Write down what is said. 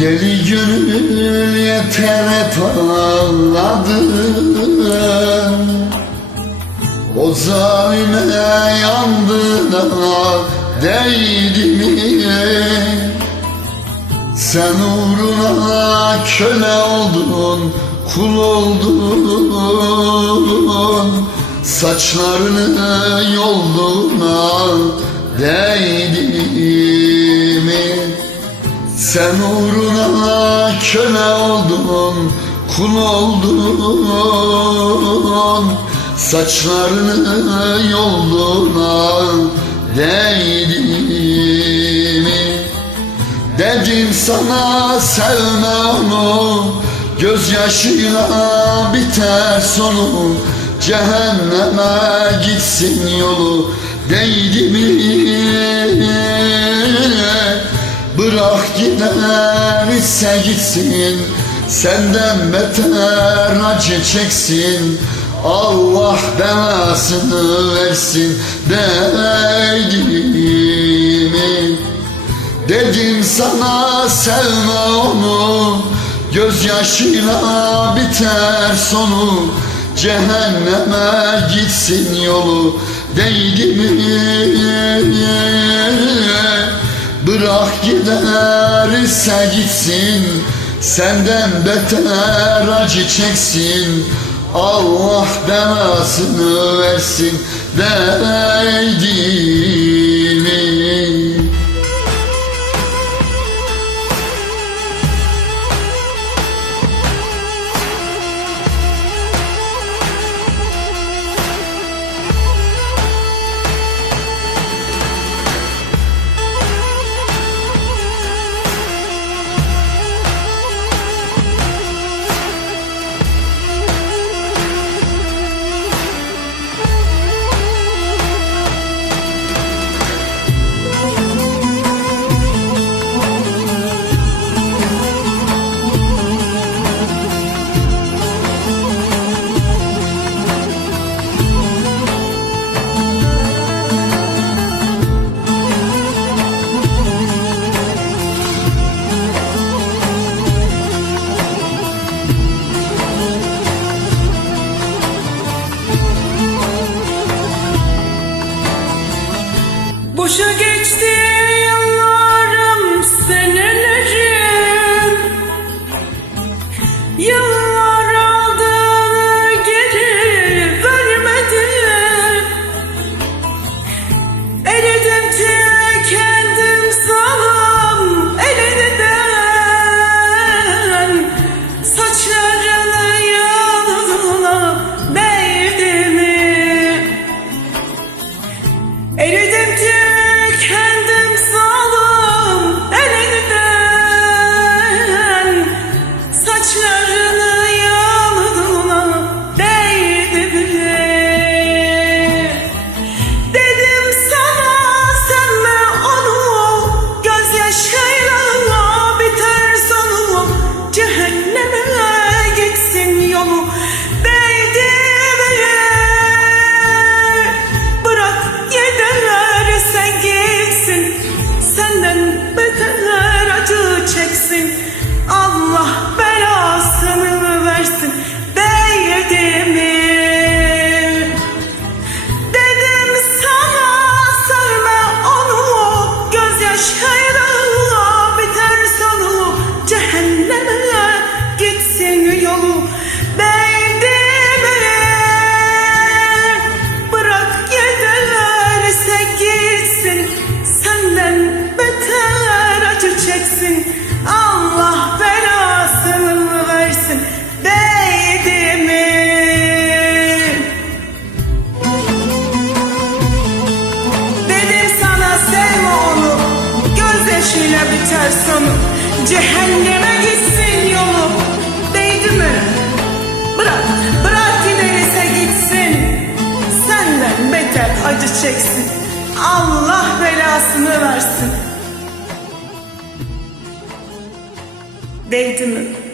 Deli gönül yeter hep ağladın O zalime yandığına değdi mi? Sen uğruna köle oldun, kul oldun Saçlarını yolduğuna değdi? Sen uğruna köle oldun, kul oldun Saçlarını yolduğuna değdi mi? Dedim sana sevme onu Gözyaşıyla biter sonu Cehenneme gitsin yolu Değdi mi? Bırak gider ise gitsin Senden beter acı çeksin Allah belasını versin Değdi mi? Dedim sana sevme onu Gözyaşıyla biter sonu Cehenneme gitsin yolu Değdi mi? Bırak giderse gitsin. Senden beter acı çeksin. Allah belasını versin. Değdi Boşa geçti belasını versin Değdi mi?